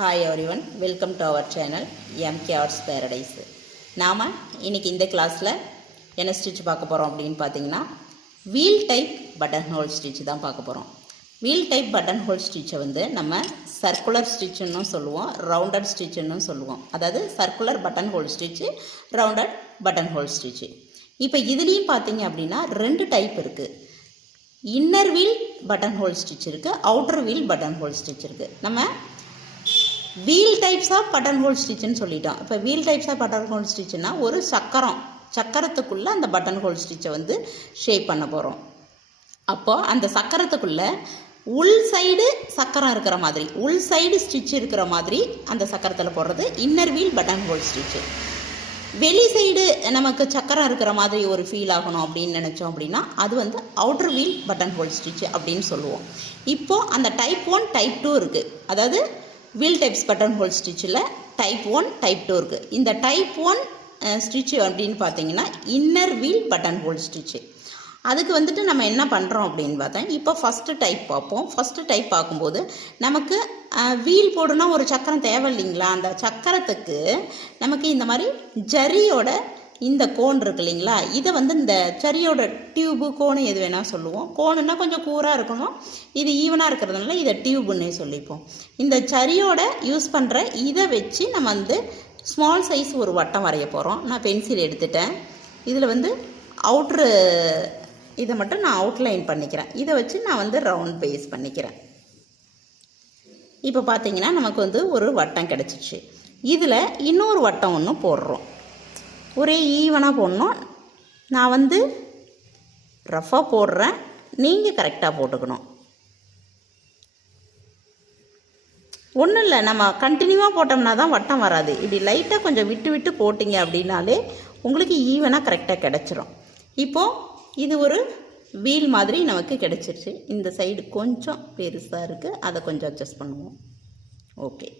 Hi everyone, welcome to our channel MK arts paradise. நாம் இன்றைக்கி இந்த கிளாஸில் என்ன ஸ்டிச் பார்க்க போகிறோம் அப்படின்னு பார்த்தீங்கன்னா, wheel type buttonhole stitch தான் பார்க்க போகிறோம். வீல் டைப் பட்டன் ஹோல் ஸ்டிச்சை வந்து நம்ம சர்க்குலர் ஸ்டிச்சுன்னு சொல்லுவோம், ரவுண்டட் ஸ்டிச்சுன்னு சொல்லுவோம். அதாவது circular button whole stitch, rounded button whole stitch. இப்போ இதுலேயும் பார்த்தீங்க அப்படின்னா ரெண்டு டைப் இருக்குது. Inner wheel button whole stitch இருக்குது, outer wheel button whole stitch இருக்குது. நம்ம wheel types of buttonhole ஸ்டிச்சுன்னு சொல்லிட்டோம். இப்போ wheel types of buttonhole ஸ்டிச்சுன்னா ஒரு சக்கரத்துக்குள்ளே அந்த பட்டன் ஹோல் ஸ்டிச்சை வந்து ஷேப் பண்ண போகிறோம். அப்போது அந்த சக்கரத்துக்குள்ளே உள் சைடு சக்கரம் இருக்கிற மாதிரி, உள் சைடு ஸ்டிச் இருக்கிற மாதிரி அந்த சக்கரத்தில் போடுறது inner wheel button whole stitch. வெளி சைடு நமக்கு சக்கரம் இருக்கிற மாதிரி ஒரு ஃபீல் ஆகணும் அப்படின்னு நினச்சோம் அப்படின்னா அது வந்து outer wheel button whole stitch அப்படின்னு சொல்லுவோம். இப்போது அந்த டைப் 1 டைப் 2 இருக்குது. அதாவது வீல் டைப்ஸ் பட்டன் ஹோல் ஸ்டிச்சில் டைப் 1 டைப் 2 இருக்குது. இந்த டைப் 1 ஸ்டிச்சு அப்படின்னு பார்த்தீங்கன்னா inner wheel button whole stitch. அதுக்கு வந்துட்டு நம்ம என்ன பண்ணுறோம் அப்படின்னு பார்த்தேன். இப்போ ஃபஸ்ட்டு டைப் பார்ப்போம். ஃபஸ்ட்டு டைப் பார்க்கும்போது நமக்கு வீல் போடுனா ஒரு சக்கரம் தேவை இல்லைங்களா? அந்த சக்கரத்துக்கு நமக்கு இந்த மாதிரி ஜரியோட இந்த கோன் இருக்கு இல்லைங்களா, இதை வந்து இந்த சரியோட டியூபு கோணு எது வேணால் சொல்லுவோம். கோணுன்னா கொஞ்சம் கூராக இருக்கணும், இது ஈவனாக இருக்கிறதுனால இதை டியூபுன்னே சொல்லிப்போம். இந்த சரியோட யூஸ் பண்ணுற இதை வச்சு நம்ம வந்து ஸ்மால் சைஸ் ஒரு வட்டம் வரைய போகிறோம். நான் பென்சில் எடுத்துட்டேன். இதில் வந்து அவுட்ரு இதை மட்டும் நான் அவுட்லைன் பண்ணிக்கிறேன். இதை வச்சு நான் வந்து ரவுண்ட் பேஸ் பண்ணிக்கிறேன். இப்போ பார்த்தீங்கன்னா நமக்கு வந்து ஒரு வட்டம் கிடச்சிச்சு. இதில் இன்னொரு வட்டம் ஒன்று போடுறோம். ஒரே ஈவனாக போடணும். நான் வந்து ரஃபாக போடுறேன், நீங்கள் கரெக்டாக போட்டுக்கணும். ஒன்றும் இல்லை, நம்ம கண்டினியூவாக போட்டோம்னா தான் வட்டம் வராது. இப்படி லைட்டாக கொஞ்சம் விட்டு விட்டு போட்டிங்க அப்படின்னாலே உங்களுக்கு ஈவனாக கரெக்டாக கிடச்சிரும். இப்போது இது ஒரு வீல் மாதிரி நமக்கு கிடச்சிருச்சு. இந்த சைடு கொஞ்சம் பெருசாக இருக்குது, அதை கொஞ்சம் அட்ஜஸ்ட் பண்ணுவோம். ஓகே,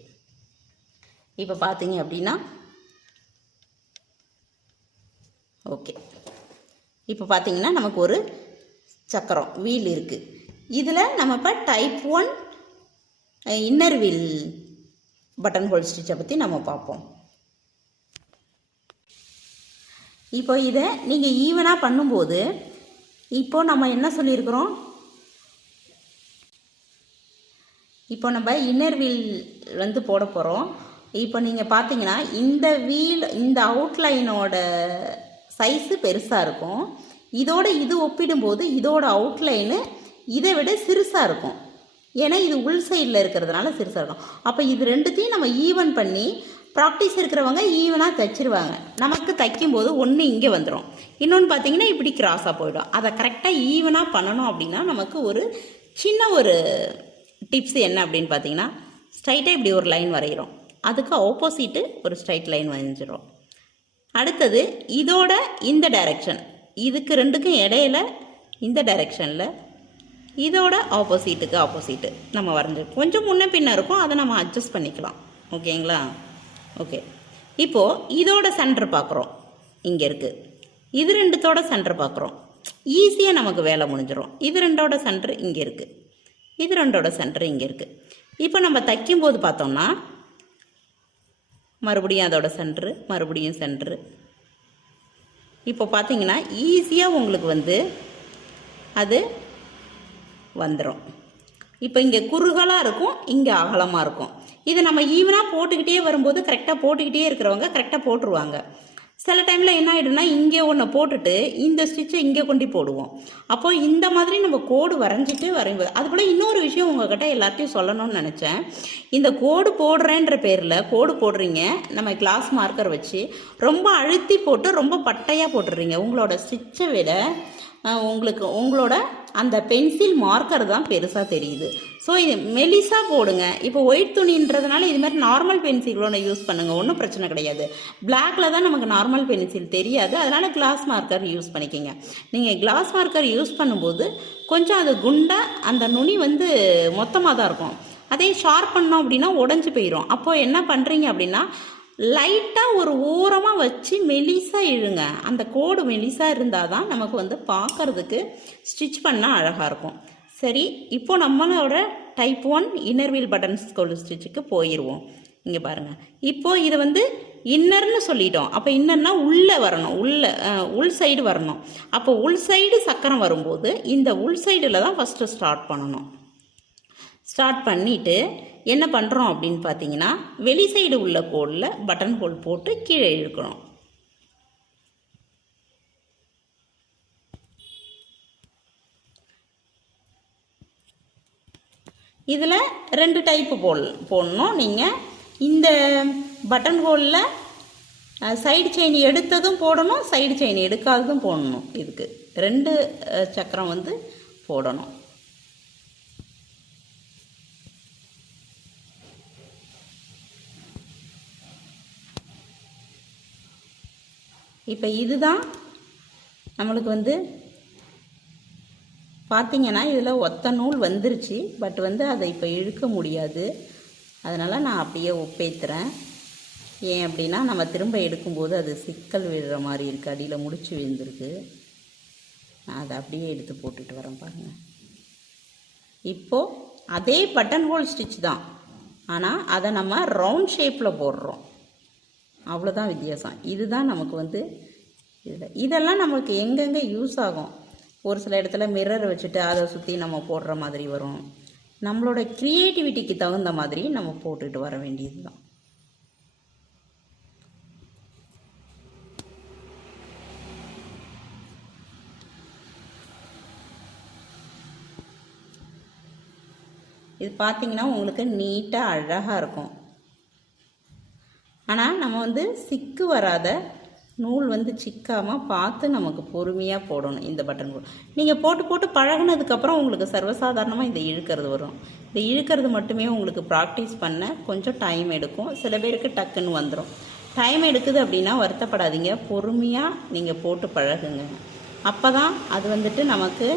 இப்போ பார்த்தீங்க அப்படின்னா ஓகே, இப்போ பார்த்தீங்கன்னா நமக்கு ஒரு சக்கரம் வீல் இருக்குது. இதில் நம்ம இப்போ type 1 inner wheel button whole ஸ்டிச்சை பற்றி நம்ம பார்ப்போம். இப்போ இதை நீங்கள் ஈவனாக பண்ணும்போது இப்போது நம்ம என்ன சொல்லியிருக்கிறோம், இப்போ நம்ம இன்னர் வீல் வந்து போட போகிறோம். இப்போ நீங்கள் பார்த்தீங்கன்னா இந்த வீல், இந்த அவுட்லைனோட சைஸு பெருசாக இருக்கும். இதோட இது ஒப்பிடும்போது இதோட அவுட்லைனு இதை விட சிறுசாக இருக்கும். ஏன்னா இது உள் சைடில் இருக்கிறதுனால சிறுசாக இருக்கும். அப்போ இது ரெண்டுத்தையும் நம்ம ஈவன் பண்ணி, ப்ராக்டிஸ் இருக்கிறவங்க ஈவனாக தைச்சிருவாங்க. நமக்கு தைக்கும்போது ஒன்று இங்கே வந்துடும், இன்னொன்று பார்த்தீங்கன்னா இப்படி கிராஸாக போயிடும். அதை கரெக்டாக ஈவனாக பண்ணணும் அப்படின்னா நமக்கு ஒரு சின்ன ஒரு டிப்ஸ் என்ன அப்படின்னு பார்த்தீங்கன்னா, ஸ்ட்ரைட்டாக இப்படி ஒரு லைன் வரைகிறோம், அதுக்கு ஆப்போசிட்டு ஒரு ஸ்ட்ரைட் லைன் வரைஞ்சிடும். அடுத்தது இதோட இந்த டைரெக்ஷன், இதுக்கு ரெண்டுக்கும் இடையில இந்த டைரெக்ஷனில் இதோட ஆப்போசிட்டுக்கு ஆப்போசிட்டு நம்ம வரைஞ்சிருக்கோம். கொஞ்சம் முன்ன பின்ன இருக்கும், அதை நம்ம அட்ஜஸ்ட் பண்ணிக்கலாம். ஓகேங்களா? ஓகே, இப்போது இதோட சென்டர் பார்க்குறோம், இங்கே இருக்குது. இது ரெண்டுத்தோட சென்டர் பார்க்குறோம், ஈஸியாக நமக்கு வேலை முடிஞ்சிடும். இது ரெண்டோட சென்டர் இங்கே இருக்குது, இது ரெண்டோட சென்டர் இங்கே இருக்குது. இப்போ நம்ம தைக்கும்போது பார்த்தோம்னா மறுபடியும் அதோட சென்ட்ரு, மறுபடியும் சென்ட்ரு. இப்போ பார்த்தீங்கன்னா ஈஸியாக உங்களுக்கு வந்து அது வந்துடும். இப்போ இங்கே குறுகலாக இருக்கும், இங்கே அகலமாக இருக்கும். இதை நம்ம ஈவனாக போட்டுக்கிட்டே வரும்போது கரெக்டாக போட்டுக்கிட்டே இருக்கிறவங்க கரெக்டாக போட்டுருவாங்க. சில டைமில் என்ன ஆகிடும்னா இங்கே ஒன்று போட்டுட்டு இந்த ஸ்டிச்சை இங்கே கொண்டு போடுவோம். அப்போது இந்த மாதிரி நம்ம கோடு வரைஞ்சிட்டு வரையும்போது, அதுபோல் இன்னொரு விஷயம் உங்கள்கிட்ட எல்லாத்தையும் சொல்லணும்னு நினச்சேன். இந்த கோடு போடுறேன்ற பேரில் கோடு போடுறீங்க, நம்ம கிளாஸ் மார்க்கர் வச்சு ரொம்ப அழுத்தி போட்டு ரொம்ப பட்டையாக போட்டுடுறீங்க. உங்களோட ஸ்டிச்சை விட உங்களோட அந்த பென்சில் மார்க்கர் தான் பெருசாக தெரியுது. ஸோ இது மெலிசாக போடுங்க. இப்போ ஒயிட் துணின்றதுனால இது மாதிரி நார்மல் பென்சிலோட யூஸ் பண்ணுங்கள், ஒன்றும் பிரச்சனை கிடையாது. பிளாக்கில் தான் நமக்கு நார்மல் பென்சில் தெரியாது, அதனால் கிளாஸ் மார்க்கர் யூஸ் பண்ணிக்கோங்க. நீங்கள் கிளாஸ் மார்க்கர் யூஸ் பண்ணும்போது கொஞ்சம் அது குண்டாக அந்த நுனி வந்து மொத்தமாக தான் இருக்கும். அதே ஷார்ப் பண்ணோம் அப்படின்னா உடஞ்சி போயிடும். அப்போது என்ன பண்ணுறீங்க அப்படின்னா லைட்டாக ஒரு ஓரமாக வச்சு மெலிசாக இழுங்க. அந்த கோடு மெலிசாக இருந்தால் தான் நமக்கு வந்து பார்க்குறதுக்கு ஸ்டிச் பண்ணால் அழகாக இருக்கும். சரி, இப்போ நம்மளோட type 1 inner wheel button whole ஸ்டிச்சுக்கு போயிடுவோம். இங்கே பாருங்கள், இப்போது இது வந்து இன்னர்னு சொல்லிட்டோம். அப்போ இன்னர்னா உள்ளே வரணும், உள் சைடு வரணும். அப்போ உள் சைடு சக்கரம் வரும்போது இந்த உள் சைடில் தான் ஃபஸ்ட்டு ஸ்டார்ட் பண்ணணும். ஸ்டார்ட் பண்ணிவிட்டு என்ன பண்ணுறோம் அப்படின்னு பார்த்தீங்கன்னா, வெளி சைடு உள்ள கோடில் பட்டன் ஹோல் போட்டு கீழே இழுக்கணும். இதில் 2 டைப்பு போடணும். நீங்கள் இந்த பட்டன் ஹோலில் சைடு செயின் எடுத்ததும் போடணும், சைடு செயின் எடுக்காததும் போடணும். இதுக்கு 2 சக்கரம் வந்து போடணும். இப்போ இதுதான் நம்மளுக்கு வந்து பார்த்திங்கன்னா இதில் ஒத்த நூல் வந்துருச்சு. பட் வந்து அதை இப்போ இழுக்க முடியாது. அதனால் நான் அப்படியே ஒப்பேத்துறேன். ஏன் அப்படின்னா நம்ம திரும்ப எடுக்கும்போது அது சிக்கல் விழுற மாதிரி இருக்குது, அடியில் முடிச்சு விழுந்துருக்கு. நான் அதை அப்படியே எடுத்து போட்டுட்டு வரேன் பாருங்கள். இப்போது அதே பட்டன் ஹோல் ஸ்டிச் தான், ஆனால் அதை நம்ம ரவுண்ட் ஷேப்பில் போடுறோம். அவ்வளோதான் வித்தியாசம். இதுதான் நமக்கு வந்து இதெல்லாம் நமக்கு எங்கெங்கே யூஸ் ஆகும். ஒரு சில இடத்துல மிரர் வச்சுட்டு அதை சுற்றி நம்ம போடுற மாதிரி வரும். நம்மளோட க்ரியேட்டிவிட்டிக்கு தகுந்த மாதிரி நம்ம போட்டுட்டு வர வேண்டியது தான். இது பார்த்திங்கன்னா உங்களுக்கு நீட்டாக அழகாக இருக்கும். ஆனால் நம்ம வந்து சிக்கு வராத நூல் வந்து சிக்காமல் பார்த்து நமக்கு பொறுமையாக போடணும். இந்த பட்டன் ஹோல் நீங்கள் போட்டு பழகினதுக்கப்புறம் உங்களுக்கு சர்வசாதாரணமாக இந்த இழுக்கிறது வரும். இந்த இழுக்கிறது மட்டுமே உங்களுக்கு ப்ராக்டிஸ் பண்ண கொஞ்சம் டைம் எடுக்கும். சில பேருக்கு டக்குன்னு வந்துடும். டைம் எடுக்குது அப்படின்னா வருத்தப்படாதீங்க, பொறுமையாக நீங்கள் போட்டு பழகுங்க. அப்போ தான் அது வந்துட்டு நமக்கு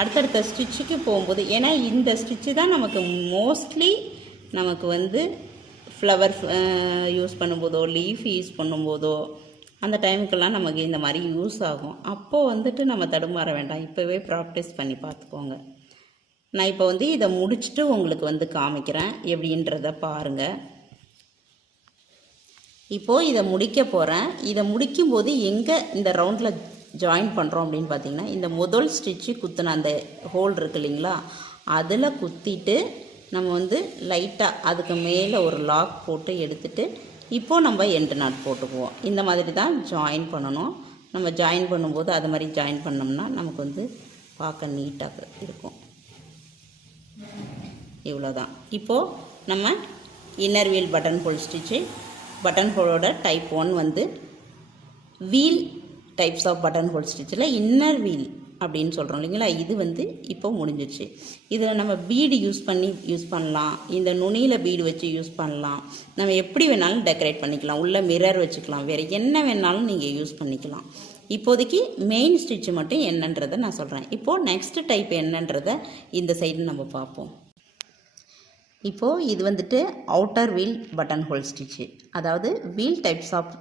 அடுத்தடுத்த ஸ்டிச்சுக்கு போகும்போது, ஏன்னா இந்த ஸ்டிச்சு தான் நமக்கு மோஸ்ட்லி நமக்கு வந்து ஃப்ளவர் யூஸ் பண்ணும்போதோ லீஃப் யூஸ் பண்ணும்போதோ அந்த டைமுக்கெல்லாம் நமக்கு இந்த மாதிரி யூஸ் ஆகும். அப்போது வந்துட்டு நம்ம தடுமாற வேண்டாம், இப்போவே ப்ராக்டிஸ் பண்ணி பார்த்துக்கோங்க. நான் இப்போ வந்து இதை முடிச்சுட்டு உங்களுக்கு வந்து காமிக்கிறேன் எப்படின்றத பாருங்கள். இப்போது இதை முடிக்க போகிறேன். இதை முடிக்கும்போது எங்கே இந்த ரவுண்டில் ஜாயின் பண்ணுறோம் அப்படின்னு பார்த்தீங்கன்னா, இந்த முதல் ஸ்டிச்சு குத்துன அந்த ஹோல் இருக்கு இல்லைங்களா, அதில் குத்திட்டு நம்ம வந்து லைட்டாக அதுக்கு மேலே ஒரு லாக் போட்டு எடுத்துட்டு இப்போது நம்ம எண்டு நாட் போட்டுக்குவோம். இந்த மாதிரி தான் ஜாயின் பண்ணணும். நம்ம ஜாயின் பண்ணும்போது அது மாதிரி ஜாயின் பண்ணோம்னா நமக்கு வந்து பார்க்க நீட்டாக இருக்கும். இவ்வளோதான். இப்போது நம்ம inner wheel button whole stitch, button ஹோலோட டைப் 1 வந்து wheel types of buttonhole ஸ்டிச்சில் இன்னர் வீல் அப்படின்னு சொல்கிறோம் இல்லைங்களா, இது வந்து இப்போ முடிஞ்சிச்சு. இதில் நம்ம பீடு யூஸ் பண்ணலாம், இந்த நுனியில் பீடு வச்சு யூஸ் பண்ணலாம், நம்ம எப்படி வேணாலும் டெக்கரேட் பண்ணிக்கலாம், உள்ள மிரர் வச்சுக்கலாம், வேறு என்ன வேணாலும் நீங்கள் யூஸ் பண்ணிக்கலாம். இப்போதைக்கு மெயின் ஸ்டிச்சு மட்டும் என்னன்றதை நான் சொல்கிறேன். இப்போது நெக்ஸ்ட் டைப் என்னன்றதை இந்த சைடு நம்ம பார்ப்போம். இப்போது இது வந்துட்டு outer wheel button whole stitch, அதாவது wheel types of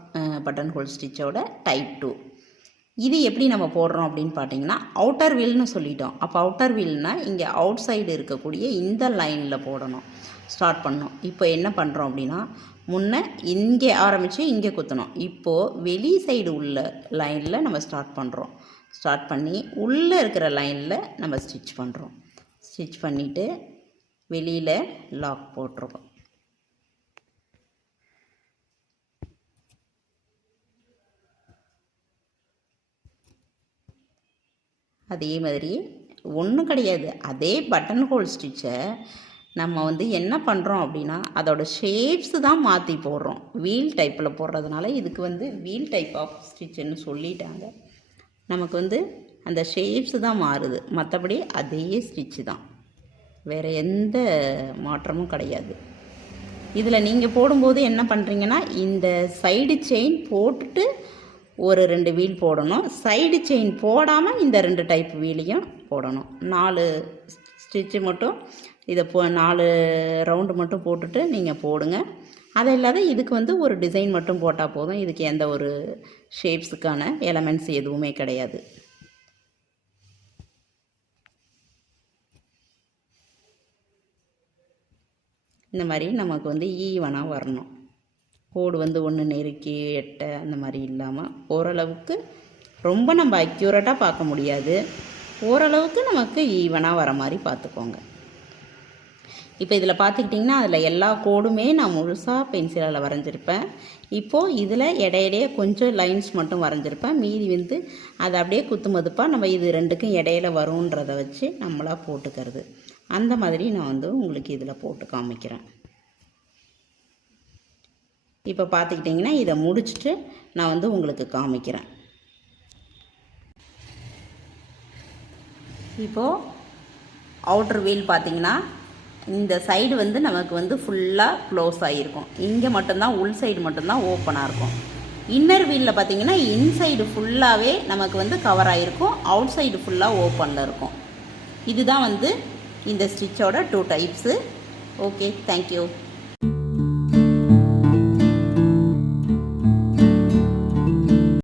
buttonhole ஸ்டிச்சோட டைப் 2. இது எப்படி நம்ம போடுறோம் அப்படின்னு பார்த்தீங்கன்னா, அவுட்டர் வீல்னு சொல்லிட்டோம். அப்போ அவுட்டர் வீல்னால் இங்கே அவுட் சைடு இருக்கக்கூடிய இந்த லைனில் போடணும், ஸ்டார்ட் பண்ணணும். இப்போ என்ன பண்ணுறோம் அப்படின்னா, முன்னே இங்கே ஆரம்பித்து இங்கே குத்தணும். இப்போது வெளி சைடு உள்ள லைனில் நம்ம ஸ்டார்ட் பண்ணுறோம். ஸ்டார்ட் பண்ணி உள்ளே இருக்கிற லைனில் நம்ம ஸ்டிச் பண்ணுறோம். ஸ்டிச் பண்ணிவிட்டு வெளியில் லாக் போட்டுருக்கோம். அதே மாதிரி ஒன்றும் கிடையாது, அதே பட்டன் ஹோல் ஸ்டிச்சை நம்ம வந்து என்ன பண்ணுறோம் அப்படின்னா, அதோட ஷேப்ஸு தான் மாற்றி போடுறோம். வீல் டைப்பில் போடுறதுனால இதுக்கு வந்து வீல் டைப் ஆஃப் ஸ்டிச்சுன்னு சொல்லிட்டாங்க. நமக்கு வந்து அந்த ஷேப்ஸு தான் மாறுது, மற்றபடி அதே ஸ்டிச்சு தான், வேறு எந்த மாற்றமும் கிடையாது. இதில் நீங்கள் போடும்போது என்ன பண்ணுறீங்கன்னா, இந்த சைடு செயின் போட்டுட்டு ஒரு 2 வீல் போடணும், சைடு செயின் போடாமல் இந்த 2 டைப் வீலையும் போடணும். 4 ஸ்டிச்சு மட்டும் இதை 4 ரவுண்டு மட்டும் போட்டுட்டு நீங்கள் போடுங்க. அது இல்லாத இதுக்கு வந்து ஒரு டிசைன் மட்டும் போட்டால் போதும். இதுக்கு எந்த ஒரு ஷேப்ஸுக்கான எலமெண்ட்ஸ் எதுவுமே கிடையாது. இந்த மாதிரி நமக்கு வந்து ஈவனாக வரணும். கோடு வந்து ஒன்று நெருக்கி எட்ட அந்த மாதிரி இல்லாமல் ஓரளவுக்கு ரொம்ப நம்ம அக்யூரேட்டாக பார்க்க முடியாது, ஓரளவுக்கு நமக்கு ஈவனாக வர மாதிரி பார்த்துக்கோங்க. இப்போ இதில் பார்த்துக்கிட்டிங்கன்னா அதில் எல்லா கோடுமே நான் முழுசாக பென்சிலால் வரைஞ்சிருப்பேன். இப்போது இதில் இடையிடையே கொஞ்சம் லைன்ஸ் மட்டும் வரைஞ்சிருப்பேன். மீதி வந்து அதை அப்படியே குத்துமதுப்பாக நம்ம இது ரெண்டுக்கும் இடையில வரும்ன்றதை வச்சு நம்மளாக போட்டுக்கிறது. அந்த மாதிரி நான் வந்து உங்களுக்கு இதில் போட்டு காமிக்கிறேன். இப்போ பார்த்துக்கிட்டிங்கன்னா இதை முடிச்சுட்டு நான் வந்து உங்களுக்கு காமிக்கிறேன். இப்போது அவுட்டர் வீல் பார்த்திங்கன்னா இந்த சைடு வந்து நமக்கு வந்து ஃபுல்லாக க்ளோஸ் ஆகிருக்கும். இங்கே மட்டும்தான் உள் சைடு மட்டும்தான் ஓப்பனாக இருக்கும். இன்னர் வீலில் பார்த்திங்கன்னா இன்சைடு ஃபுல்லாகவே நமக்கு வந்து கவர் ஆகிருக்கும், அவுட் சைடு ஃபுல்லாக ஓப்பனில் இருக்கும். இதுதான் வந்து இந்த ஸ்டிச்சோட 2 டைப்ஸு. Okay, thank you.